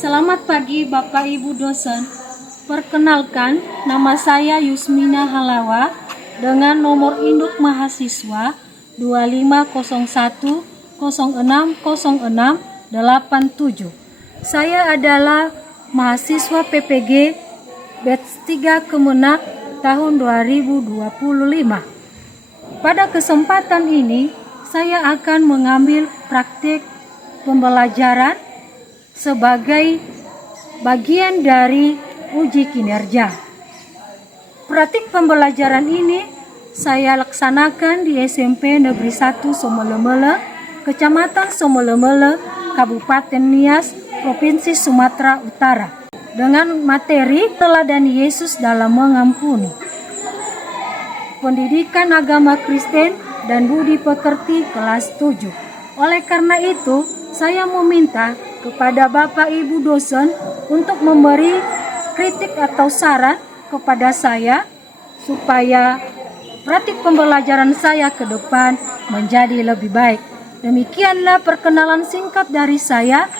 Selamat pagi Bapak Ibu dosen. Perkenalkan, nama saya Yusmina Halawa dengan nomor induk mahasiswa 2501060687. Saya adalah mahasiswa PPG Batch 3 Kemenak tahun 2025. Pada kesempatan ini, saya akan mengambil praktik pembelajaran sebagai bagian dari uji kinerja. Praktik pembelajaran ini saya laksanakan di SMP Negeri 1 Somelemele, Kecamatan Somelemele, Kabupaten Nias, Provinsi Sumatera Utara, dengan materi teladan Yesus dalam mengampuni, pendidikan agama Kristen dan budi pekerti kelas 7. Oleh karena itu, saya meminta kepada Bapak Ibu dosen untuk memberi kritik atau saran kepada saya supaya praktik pembelajaran saya ke depan menjadi lebih baik. Demikianlah perkenalan singkat dari saya.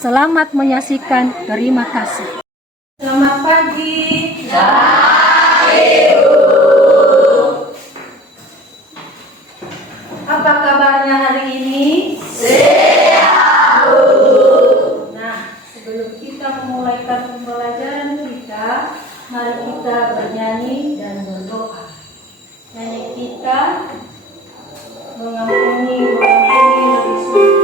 Selamat menyaksikan. Terima kasih. Selamat pagi. Apa kabarnya hari ini? Sebelum kita memulaikan pembelajaran kita, mari kita bernyanyi dan berdoa. Nyanyi kita mengampuni lebih sulit.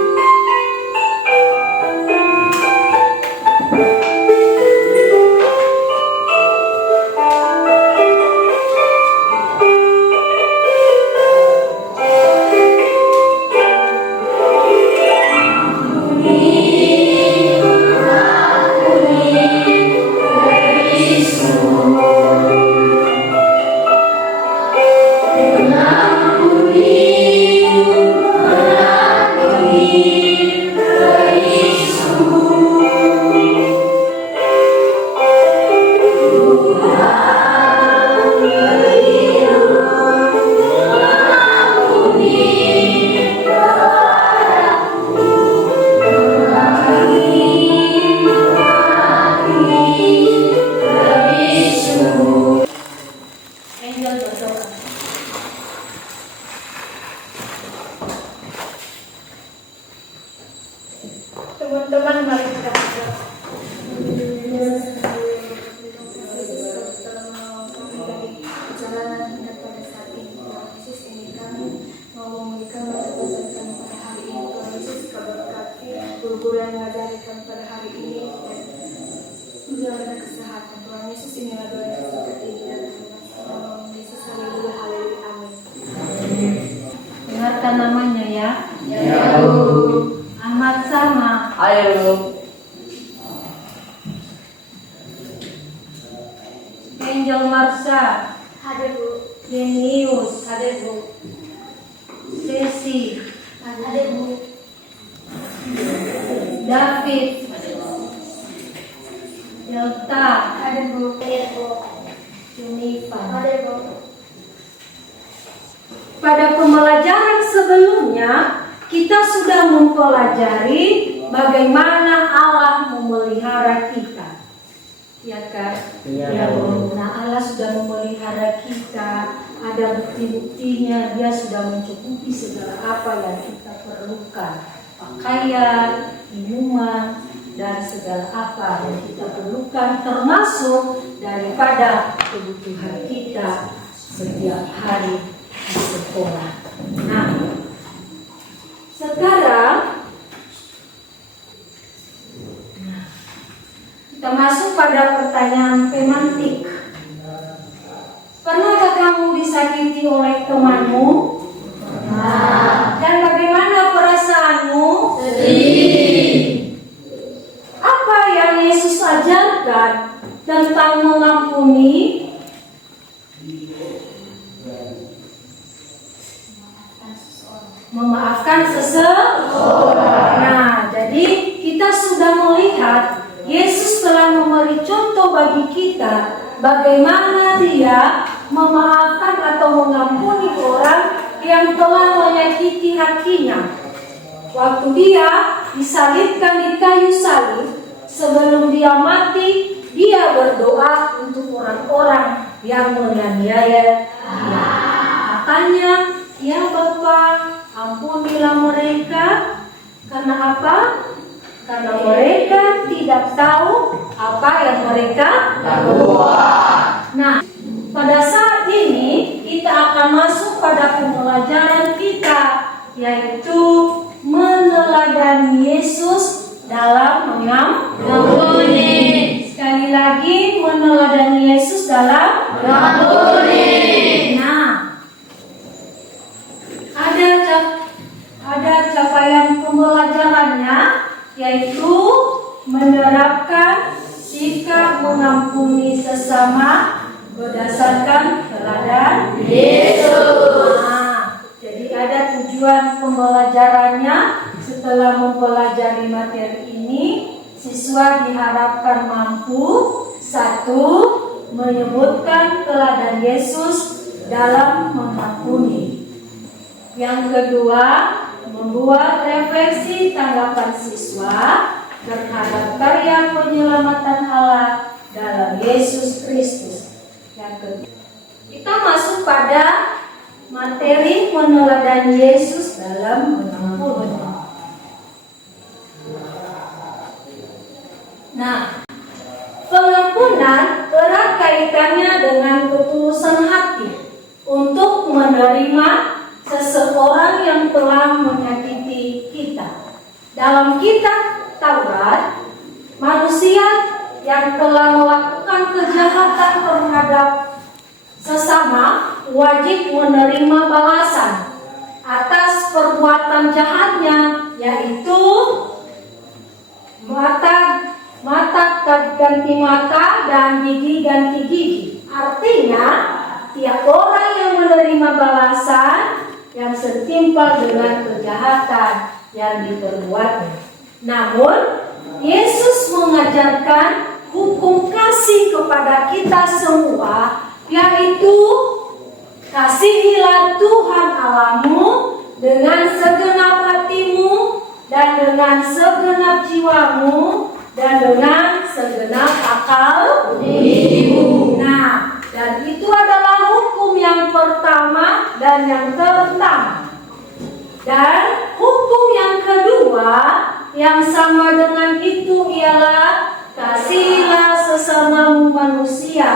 Teman-teman, mari kita berdoa. Perjalanan kita pada saat ini, Tuhan Yesus, ini kami mau memberikan pelajaran pada hari ini. Tuhan Yesus, berkati guru-guru yang mengajarkan pada hari ini dan berikan kesehatan. Tuhan Yesus, inilah doa yang kita tinggikan. Tuhan Yesus, haleluya, haleluya, amin. Dengarkan namanya ya. Ahmad Sama. Ayo. Angel Marsha. Hadir Bu. Denius. Hadir Bu. Sesi. Hadir Bu. David. Delta. Hadir Bu. Hadir Bu. Junifa. Hadir Bu. Pada pembelajaran sebelumnya, kita sudah mempelajari bagaimana Allah memelihara kita. Ya kan? Ya, Bu. Nah, Allah sudah memelihara kita. Ada bukti-buktinya. Dia sudah mencukupi segala apa yang kita perlukan. Pakaian, minuman, dan segala apa yang kita perlukan, termasuk daripada kebutuhan kita setiap hari di sekolah. Nah, sekarang kita masuk pada pertanyaan pemantik. Pernahkah kamu disakiti oleh temanmu? Dan bagaimana perasaanmu? Sedih. Apa yang Yesus ajarkan tentang mengampuni? Memaafkan seseorang. Nah, jadi kita sudah melihat Yesus telah memberi contoh bagi kita bagaimana Dia memaafkan atau mengampuni orang yang telah menyakiti hatinya. Waktu Dia disalibkan di kayu salib, dia mati, dia berdoa untuk orang-orang yang menganiaya dia. Katanya, ya Bapa, ampunilah mereka. Karena apa? Karena mereka tidak tahu apa yang mereka lakukan. Nah, pada saat ini kita akan masuk pada pembelajaran kita, yaitu meneladani Yesus dalam mengampuni. Sekali lagi, meneladani Yesus dalam mengampuni. Nah, ada capaian pembelajarannya, yaitu menerapkan sikap mengampuni sesama berdasarkan teladan Yesus. Nah, jadi ada tujuan pembelajarannya. Setelah mempelajari materi ini, siswa diharapkan mampu: 1. Menyebutkan teladan Yesus dalam mengampuni. Yang kedua, membuat refleksi tanggapan siswa terhadap karya penyelamatan Allah dalam Yesus Kristus. Yang ketiga, kita masuk pada materi meneladani Yesus dalam mengampuni. Nah, pengampunan erat kaitannya dengan ketulusan hati untuk menerima seseorang yang telah menyakiti kita. Dalam kitab Taurat, manusia yang telah melakukan kejahatan terhadap sesama wajib menerima balasan atas perbuatan jahatnya, yaitu mata ganti mata dan gigi ganti gigi. Artinya, tiap orang yang menerima balasan yang setimpal dengan kejahatan yang diperbuatnya. Namun, Yesus mengajarkan hukum kasih kepada kita semua, yaitu kasihilah Tuhan Allahmu dengan segenap hatimu dan dengan segenap jiwamu dan dengan segenap akal dirimu. Nah, dan itu adalah hukum yang pertama dan yang terutama. Dan hukum yang kedua yang sama dengan itu ialah kasihilah sesamamu manusia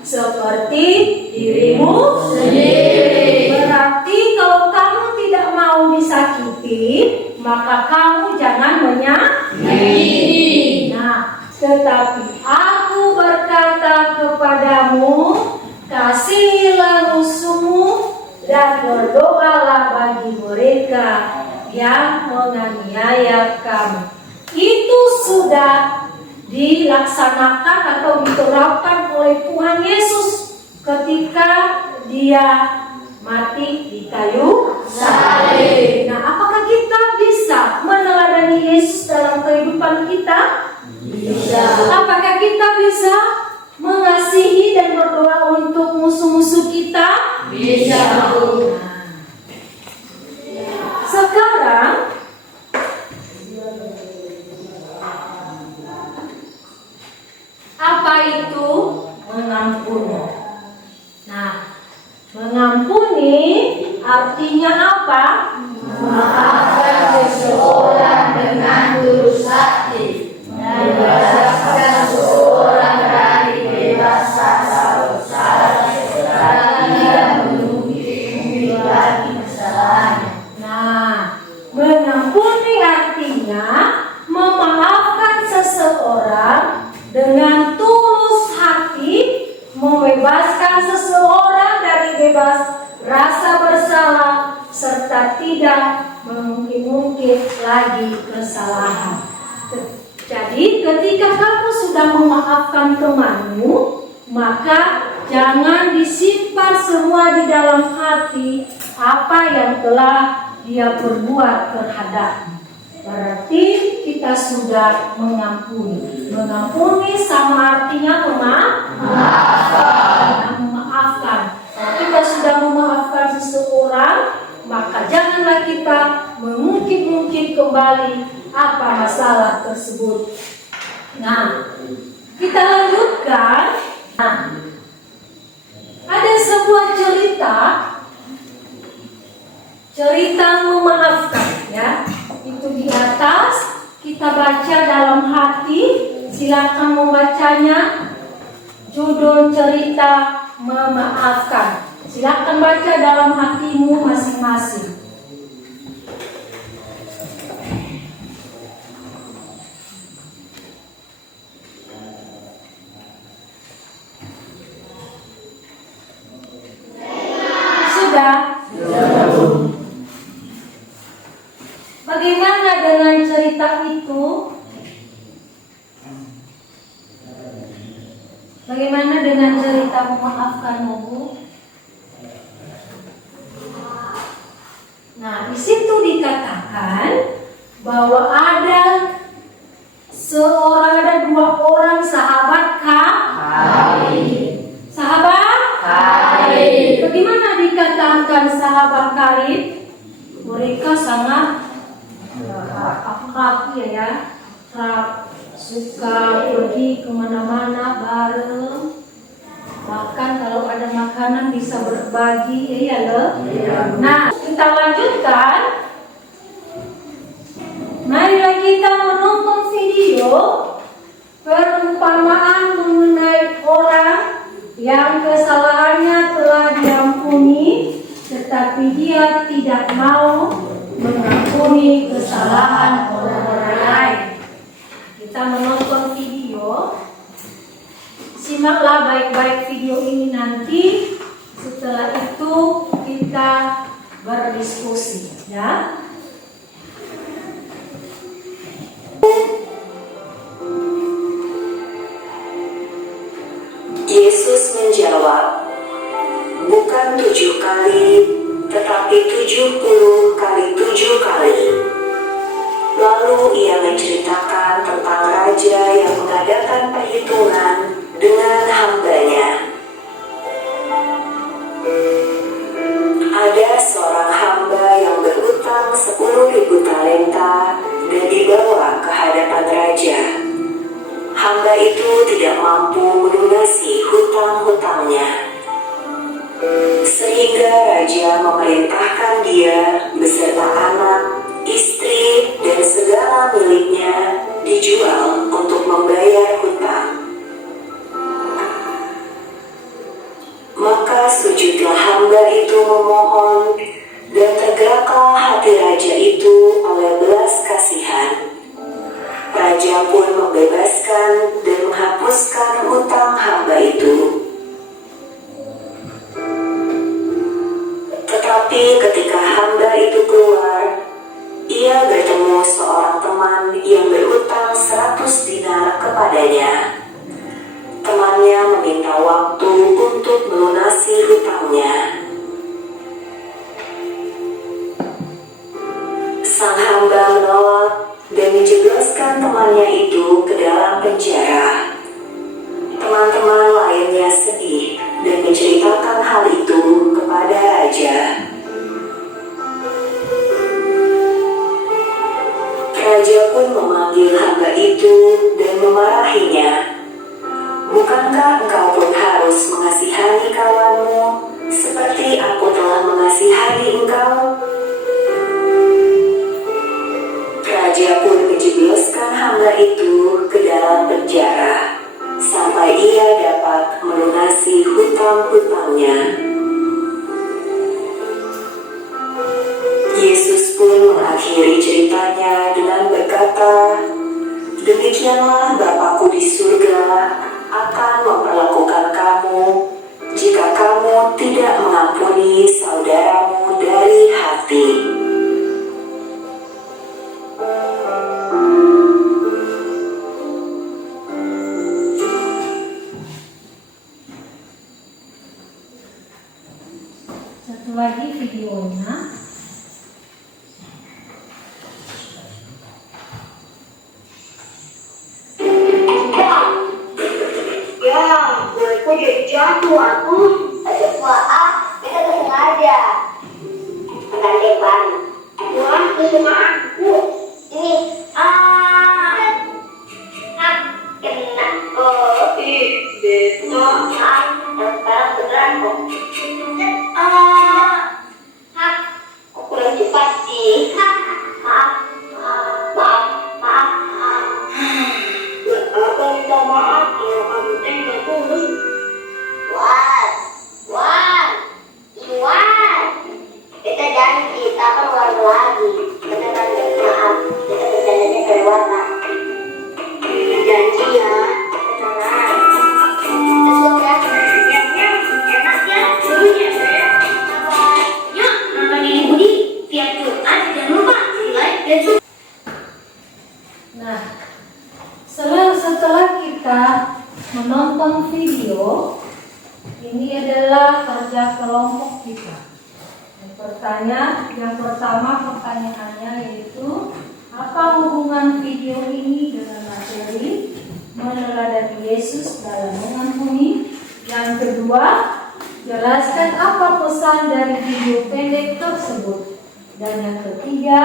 seperti dirimu sendiri. Berarti kalau kamu tidak mau disakiti, maka kamu jangan menyakiti. Nah, tetapi aku berkata kepadamu, kasihilah musuhmu dan berdoalah bagi mereka yang menganiaya kamu. Itu sudah dilaksanakan atau diterapkan oleh Tuhan Yesus ketika dia mati di kayu salib. Nah, apakah kita bisa meneladani Yesus dalam kehidupan kita? Bisa. Apakah kita bisa mengasihi dan berdoa untuk musuh-musuh kita? Bisa. Sekarang apa itu mengampuni? Nah, mengampuni artinya apa? Memaafkan seseorang dengan tulus hati dan membebaskan seseorang dari bebas dosa serta tidak menuntut lagi kesalahannya. Nah, mengampuni artinya memaafkan seseorang dengan tulus hati, membebaskan seseorang dari bebas rasa bersalah serta tidak mengungkit-ungkit lagi kesalahan. Jadi ketika kamu sudah memaafkan temanmu, maka jangan disimpan semua di dalam hati apa yang telah dia perbuat terhadapmu. Berarti kita sudah mengampuni. Mengampuni sama artinya memaafkan. Kalau kita sudah memaafkan seseorang, maka janganlah kita mengungkit-ungkit kembali apa masalah tersebut. Nah, kita lanjutkan. Nah, ada sebuah cerita memaafkan ya. Itu di atas kita baca dalam hati. Silakan membacanya. Judul cerita memaafkan. Silakan baca dalam hatimu masing-masing. Sudah? Bagaimana dengan cerita itu? Bagaimana dengan cerita memaafkanmu, Bu? Nah, di situ dikatakan bahwa ada dua orang sahabat karib. Sahabat karib. Bagaimana dikatakan sahabat karib? Mereka sangat akrab ya, suka pergi kemana-mana bareng. Bahkan kalau ada makanan bisa berbagi, ya loh. Nah, kita lanjutkan. Marilah kita menonton video perumpamaan mengenai orang yang kesalahannya telah diampuni, tetapi dia tidak mau mengampuni kesalahan orang lain. Kita menonton video. Simaklah baik-baik video ini nanti. Setelah itu kita berdiskusi, ya. Yesus menjawab, bukan 7 kali, tetapi 70 kali 7 kali. Lalu ia menceritakan tentang raja yang mengadakan perhitungan dengan hambanya. Ada seorang hamba yang berhutang 10.000 talenta dan dibawa ke hadapan raja. Hamba itu tidak mampu melunasi hutang-hutangnya. Sehingga raja memerintahkan dia beserta anak, istri, dan segala miliknya dijual untuk membayar hutang. Maka sujudlah hamba itu memohon, dan tergeraklah hati raja itu oleh belas kasihan. Raja pun membebaskan dan menghapuskan hutang hamba itu. Tetapi ketika hamba itu keluar, ia bertemu seorang teman yang berhutang 100 dinar kepadanya. Temannya meminta waktu untuk melunasi hutangnya. Sang hamba menolak dan menjebloskan temannya itu ke dalam penjara. Teman-teman lainnya sedih dan menceritakan hal itu kepada raja. Raja pun memanggil hamba itu dan memarahinya. Bukankah engkau pun harus mengasihani kawanmu seperti aku telah mengasihani engkau? Raja pun menjebloskan hamba itu ke dalam penjara sampai ia dapat melunasi hutang-hutangnya. Yesus pun mengakhiri ceritanya dengan berkata, demikianlah Bapa-Ku di surga akan memperlakukan kamu jika kamu tidak mengampuni saudaramu dari hati. Satu lagi videonya. Kok jadi jatuh aku? Aduh, maaf, kita gak sengaja. Bentar deh, Bang. Wah, itu sama aku. Ini, maaf, sekarang beneran kok. Kok kurang cepat sih? Maaf, maaf, maaf, maaf. Buat apa minta maaf kalau kamu teh nggak tulus? Wan, Iwan, kita janji kita akan ulangi lagi. Beneran maaf, kita bercandanya kelewatan. Janji ya, beneran. Terus ya, enak ya, dulunya saya. Yuk, nonton ini Budi tiap Jumat, jangan lupa like dan subscribe. Nah, setelah kita menonton video, ini adalah kerja kelompok kita. Yang pertama pertanyaannya yaitu, apa hubungan video ini dengan materi meneladani Yesus dalam mengampuni? Yang kedua, jelaskan apa pesan dari video pendek tersebut. Dan yang ketiga,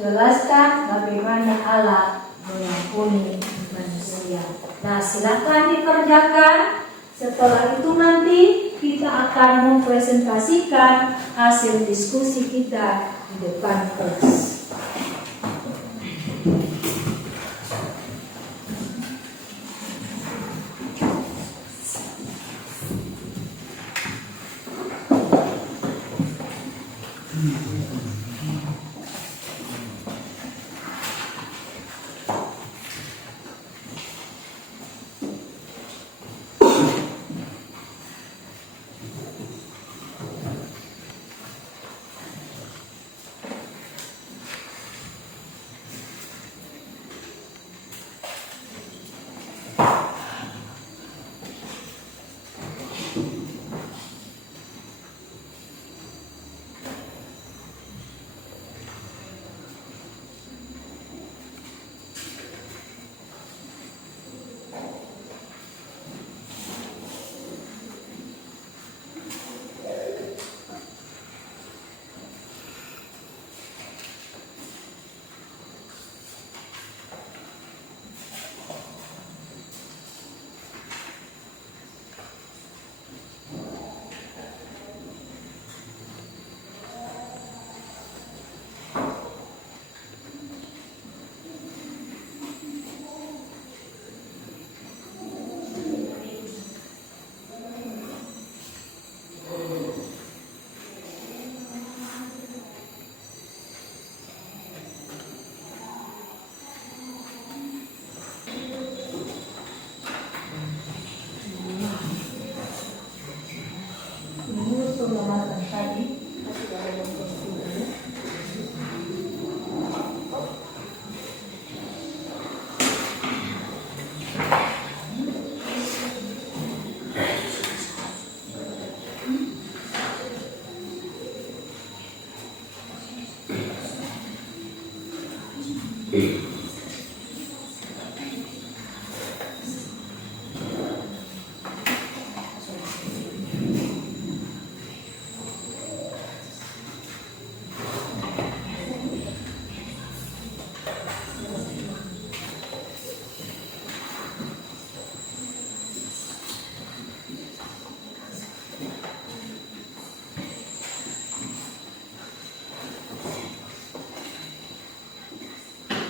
jelaskan bagaimana Allah mengampuni manusia. Nah, silakan dikerjakan. Setelah itu nanti kita akan mempresentasikan hasil diskusi kita di depan kelas.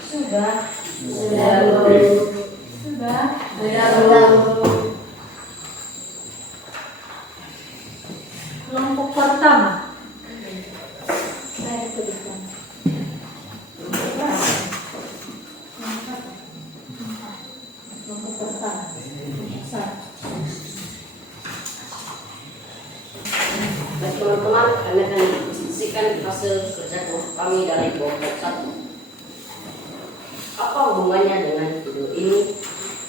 Sudah. Kelompok pertama. Saya tuliskan. Kelompok pertama. Baik teman-teman, kami akan diskusikan hasil kerja kami dari kelompok 1. Apa hubungannya dengan video ini?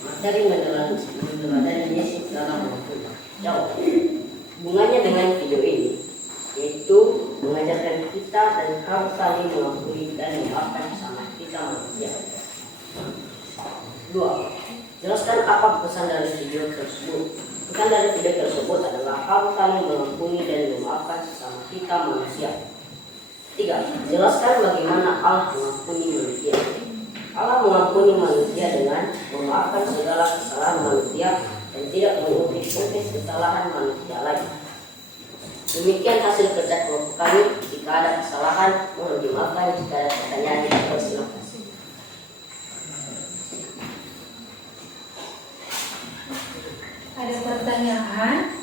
Materi meneladani Yesus dalam mengampuni. Jawab. Hubungannya dengan video ini yaitu mengajarkan kita dan harus saling mengampuni dan memaafkan sama kita manusia. 2. Jelaskan apa pesan dari video tersebut. Pesan dari video tersebut adalah harus saling mengampuni dan memaafkan sesama kita manusia. 3. Jelaskan bagaimana Allah mengampuni manusia. Allah mengampuni manusia dengan memaafkan segala kesalahan manusia dan tidak mengutip mungkin kesalahan manusia lagi. Demikian hasil kerja kelompok kami. Jika ada kesalahan, mohon dimaafkan. Jika ada pertanyaan, silakan. Ada pertanyaan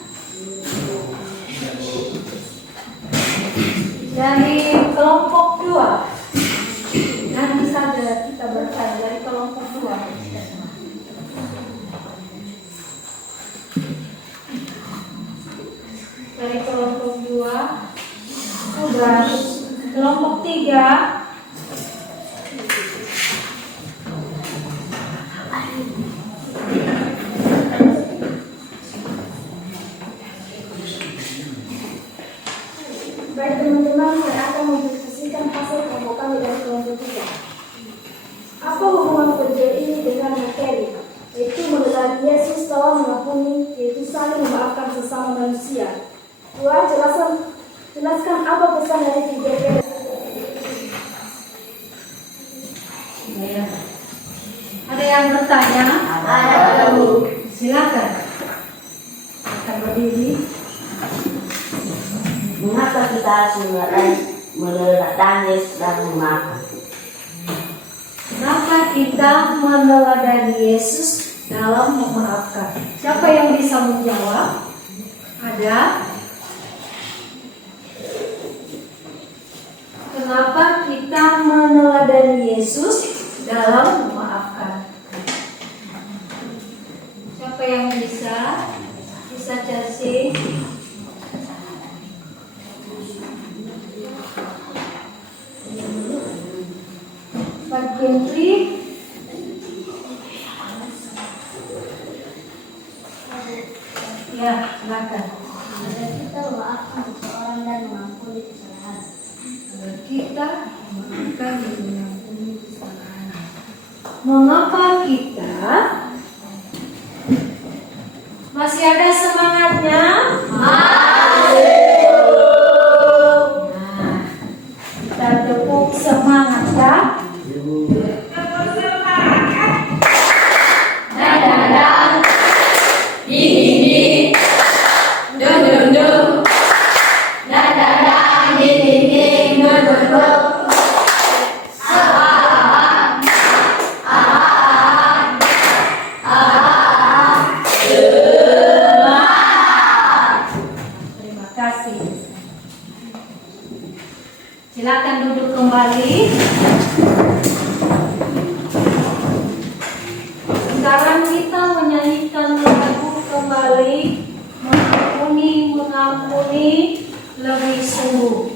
dari kelompok 2. Nanti saja kita bertanya dari kelompok 2. Dari kelompok 2 sudah. Kelompok 3 Baik teman-teman, saya akan mendiskusikan hasil kelompok kami dari kelompok 3. Apa hubungan kerja ini dengan materi? Yaitu mengenal Yesus telah mengampuni, yaitu saling memaafkan sesama manusia. Tuhan, jelaskan apa pesan dari 3 ada yang bertanya? Ada. Silakan. Akan berdiri. Mengapa kita harus meneladani Yesus dan memaafkan? Kenapa kita meneladani Yesus dalam memaafkan? Siapa yang bisa menjawab? Ada? Kenapa kita meneladani Yesus dalam memaafkan? Siapa yang bisa? Bisa cacing? Pak Gentri? Ya, silakan. Kita memaafkan seseorang dan mengampuni kesalahan. Kita memaafkan dan mengampuni kesalahan. Mengapa kita masih ada semangatnya? Masih. Nah, kita tepuk semangat ya. Terima kasih. Silakan duduk kembali. Sekarang kita menyanyikan lagu kembali, mengampuni lebih sungguh.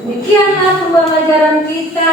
Demikianlah pembelajaran kita